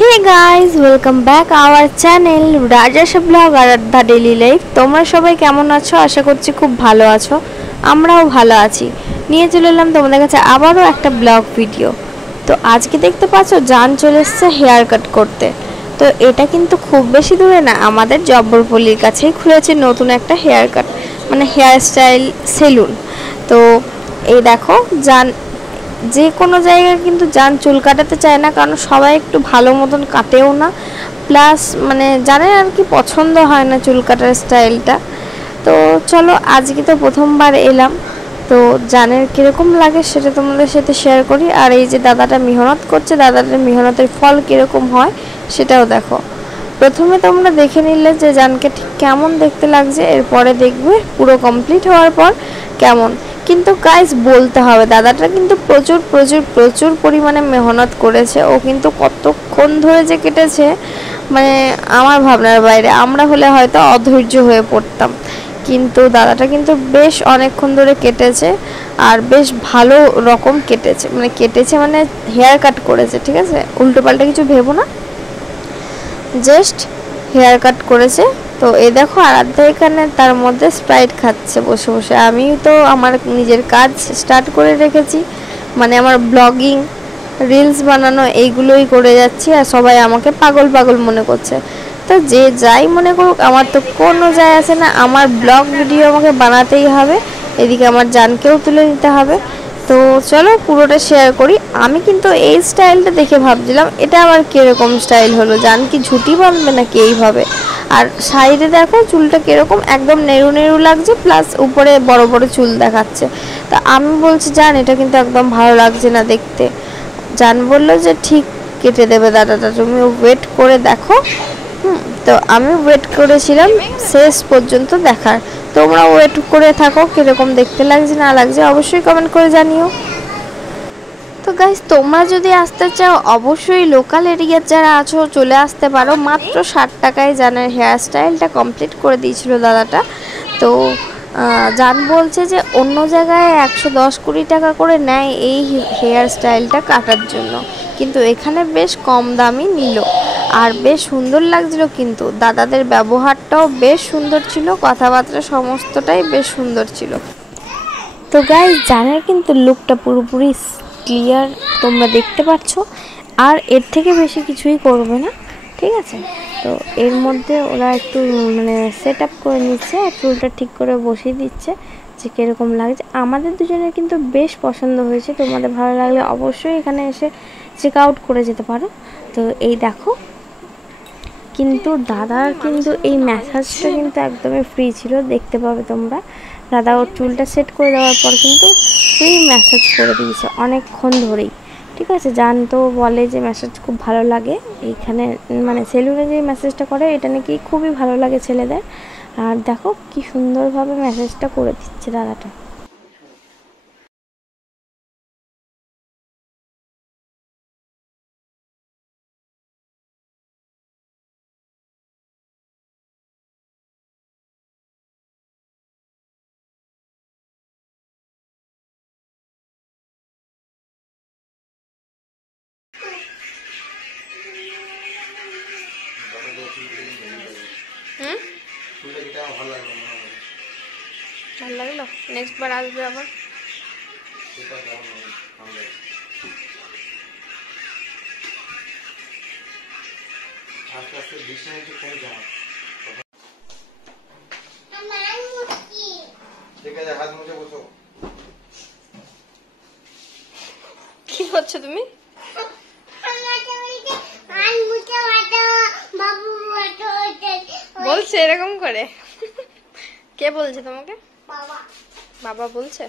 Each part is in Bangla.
Hey guys, welcome back our channel Raja's blog আর দ্য ডেইলি লাইফ। তোমরা সবাই কেমন আছো? আশা করছি খুব ভালো আছো। আমরাও ভালো আছি। নিয়ে চলে এলাম তোমাদের কাছে আবারও একটা ব্লগ ভিডিও। তো আজকে দেখতে পাচ্ছ জান চলে এসেছে হেয়ার কাট করতে। তো এটা কিন্তু খুব বেশি দূরে না, আমাদের জব্বরপল্লির কাছেই খুলেছে নতুন একটা হেয়ার কাট মানে হেয়ার স্টাইল সেলুন। তো এই দেখো জান যে কোনো জায়গায় কিন্তু জান চুল কাটাতে চায় না, কারণ সবাই একটু ভালো মতন কাটেও না, প্লাস মানে জানেন আর কি পছন্দ হয় না চুল কাটার স্টাইলটা। তো চলো আজকে তো প্রথমবার এলাম, তো জানের কীরকম লাগে সেটা তোমাদের সাথে শেয়ার করি। আর এই যে দাদাটা মেহনত করছে, দাদাটার মেহনতের ফল কীরকম হয় সেটাও দেখো। প্রথমে তোমরা দেখে নিলে যে জানকে ঠিক কেমন দেখতে লাগছে, এরপরে দেখবে পুরো কমপ্লিট হওয়ার পর কেমন। কিন্তু গাইস বলতে হবে দাদাটা কিন্তু প্রচুর প্রচুর প্রচুর পরিমাণে মেহনত করেছে। ও কিন্তু কতক্ষণ ধরে যে কেটেছে মানে আমার ভাবনার বাইরে। আমরা হলে হয়তো অধৈর্য হয়ে পড়তাম, কিন্তু দাদাটা কিন্তু বেশ অনেকক্ষণ ধরে কেটেছে আর বেশ ভালো রকম কেটেছে মানে হেয়ার কাট করেছে, ঠিক আছে? উল্টো পাল্টা কিছু ভেবো না, জাস্ট হেয়ার কাট করেছে। তো এই দেখো আরাধ্যা এখানে তার মধ্যে স্প্রাইট খাচ্ছে বসে বসে। আমি তো আমার নিজের কাজ স্টার্ট করে রেখেছি, মানে আমার ব্লগিং রিলস বানানো এইগুলোই করে যাচ্ছি, আর সবাই আমাকে পাগল পাগল মনে করছে। তো যে যাই মনে করুক, আমার তো কোনো যায় আসে না, আমার ব্লগ ভিডিও আমাকে বানাতেই হবে, এদিকে আমার জানকেও তুলে নিতে হবে। তো চলো পুরোটা শেয়ার করি। আমি কিন্তু এই স্টাইলটা দেখে ভাবছিলাম এটা আবার কীরকম স্টাইল হলো, জান কি ঝুঁটি বাঁধবে নাকি এইভাবে? আর সাইডে দেখো চুলটা কীরকম একদম নেড়ু নেড়ু লাগছে, প্লাস উপরে বড় বড় চুল দেখাচ্ছে। তা আমি বলছি জান এটা কিন্তু একদম ভালো লাগছে না দেখতে। জান বললো যে ঠিক কেটে দেবে দাদাটা, তুমি ওয়েট করে দেখো। তো আমি ওয়েট করেছিলাম শেষ পর্যন্ত দেখার। তোমরা ওয়েট করে থাকো, কীরকম দেখতে লাগছে না লাগছে অবশ্যই কমেন্ট করে জানিও। তো গাইস তোমরা যদি আসতে চাও অবশ্যই লোকাল এরিয়ার যারা আছো চলে আসতে পারো। মাত্র 60 টাকায় জানের হেয়ার স্টাইলটা কমপ্লিট করে দিয়েছিল দাদাটা। তো জান বলছে যে অন্য জায়গায় 110-20 টাকা করে নেয় এই হেয়ার স্টাইলটা কাটার জন্য, কিন্তু এখানে বেশ কম দামই নিল আর বেশ সুন্দর লাগছিল। কিন্তু দাদাদের ব্যবহারটাও বেশ সুন্দর ছিল, কথাবার্তা সমস্তটাই বেশ সুন্দর ছিল। তো গাইস জানের কিন্তু লুকটা পুরোপুরি ক্লিয়ার তোমরা দেখতে পাচ্ছ, আর এর থেকে বেশি কিছুই করবে না, ঠিক আছে? তো এর মধ্যে ওরা একটু মানে সেট আপ করে নিচ্ছে আর চুলটা ঠিক করে বসিয়ে দিচ্ছে যে কীরকম লাগছে। আমাদের দুজনের কিন্তু বেশ পছন্দ হয়েছে, তোমাদের ভালো লাগলে অবশ্যই এখানে এসে চেক আউট করে যেতে পারো। তো এই দেখো কিন্তু দাদার কিন্তু এই ম্যাসাজটা কিন্তু একদমই ফ্রি ছিল, দেখতে পাবে তোমরা। দাদা ওর চুলটা সেট করে দেওয়ার পর কিন্তু ফ্রি ম্যাসাজ করে দিয়েছে অনেকক্ষণ ধরেই, ঠিক আছে? জান তো বলে যে ম্যাসাজ খুব ভালো লাগে এইখানে, মানে সেলুনে যে ম্যাসাজটা করে এটা নাকি খুবই ভালো লাগে ছেলেদের। আর দেখো কি সুন্দরভাবে ম্যাসাজটা করে দিচ্ছে দাদাটা। ভালো লাগলো, নেক্সট বার আসবে আবার। কি করছো তুমি? বলছে এরকম করে? কে বলছে তোমাকে? বাবা। বাবা বলছে?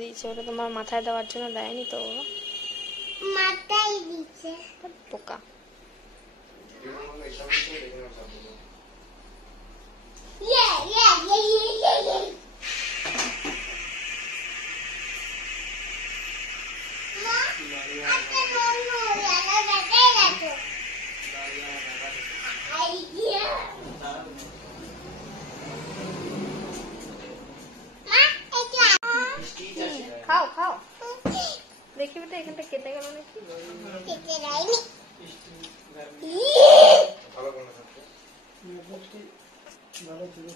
দিয়েছে ওটা তোমার মাথায় দেওয়ার জন্য, দেয়নি তো মাথায় দিচ্ছে পোকা। খাও খাও দেখি বেটা এখানটা কেটে গেল নাকি কেটে যায়নি ভালো করে থাকো ভালো করে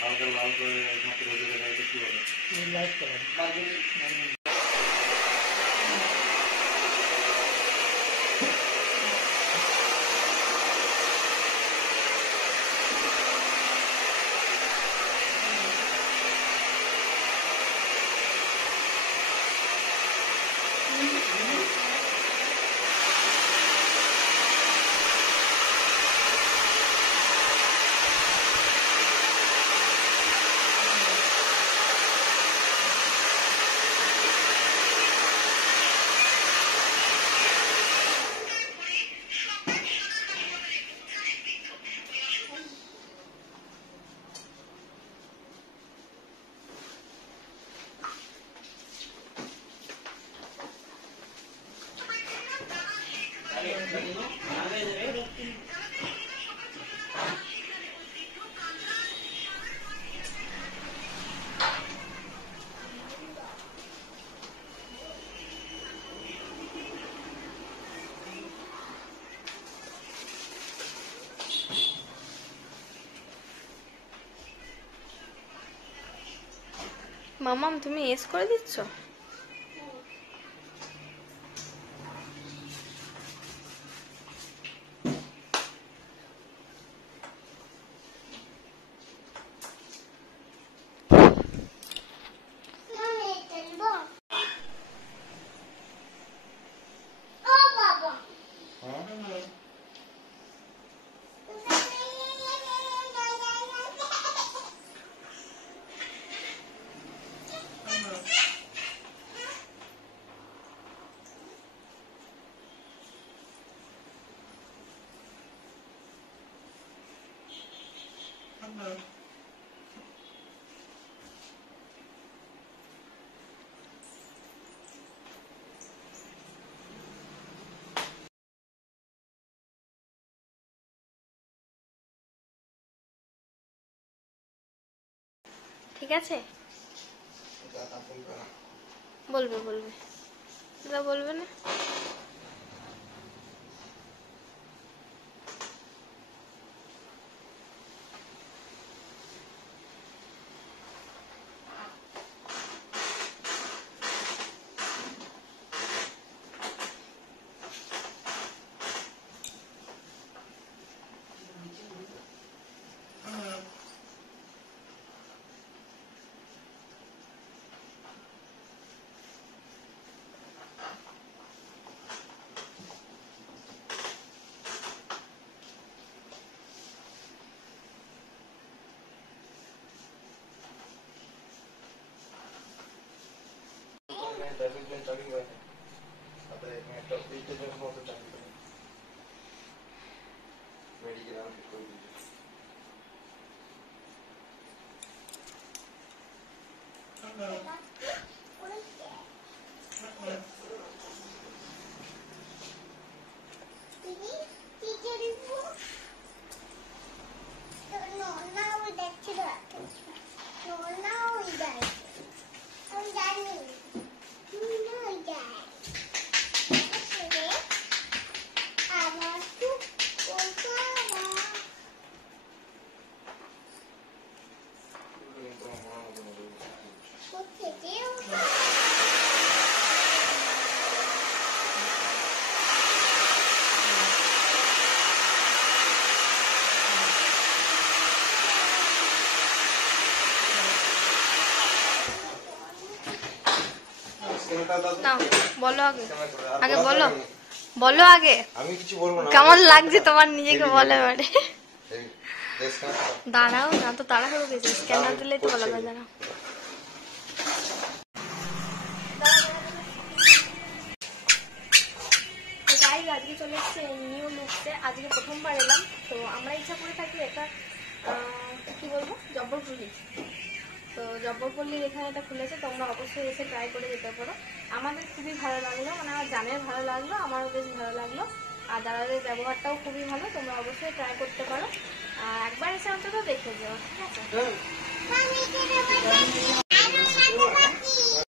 হালকা লাল করে মাত্র রোদে দেখাইতে কি হবে লাইট করা মামাম তুমি এস করে দিচ্ছ ঠিক আছে বলবে বলবে দাদা বলবে না নাও বলো আগে আগে বলো বলো আগে আমি কিছু বলবো না কেমন লাগছে তোমার নিজেকে বলে মানে দাঁড়াও না তো তাড়াহুড়ো গেছে স্ক্যানার দিলেই তো বলা যায় দাঁড়াও আজকে চলে এসছে নিউ লুকসে আজকে প্রথমবার এলাম তো আমরা ইচ্ছা করে থাকি এটা কি বলবো জবরদস্তি তো জব্বরপল্লীর এখানে এটা খুলেছে, তোমরা অবশ্যই এসে ট্রাই করে যেতে পারো। আমাদের খুবই ভালো লাগলো, মানে আমার জানের ভালো লাগলো, আমারও বেশ ভালো লাগলো। আর দাদাদের ব্যবহারটাও খুবই ভালো, তোমরা অবশ্যই ট্রাই করতে পারো। একবার এসে অন্তত দেখে যাও, ঠিক আছে?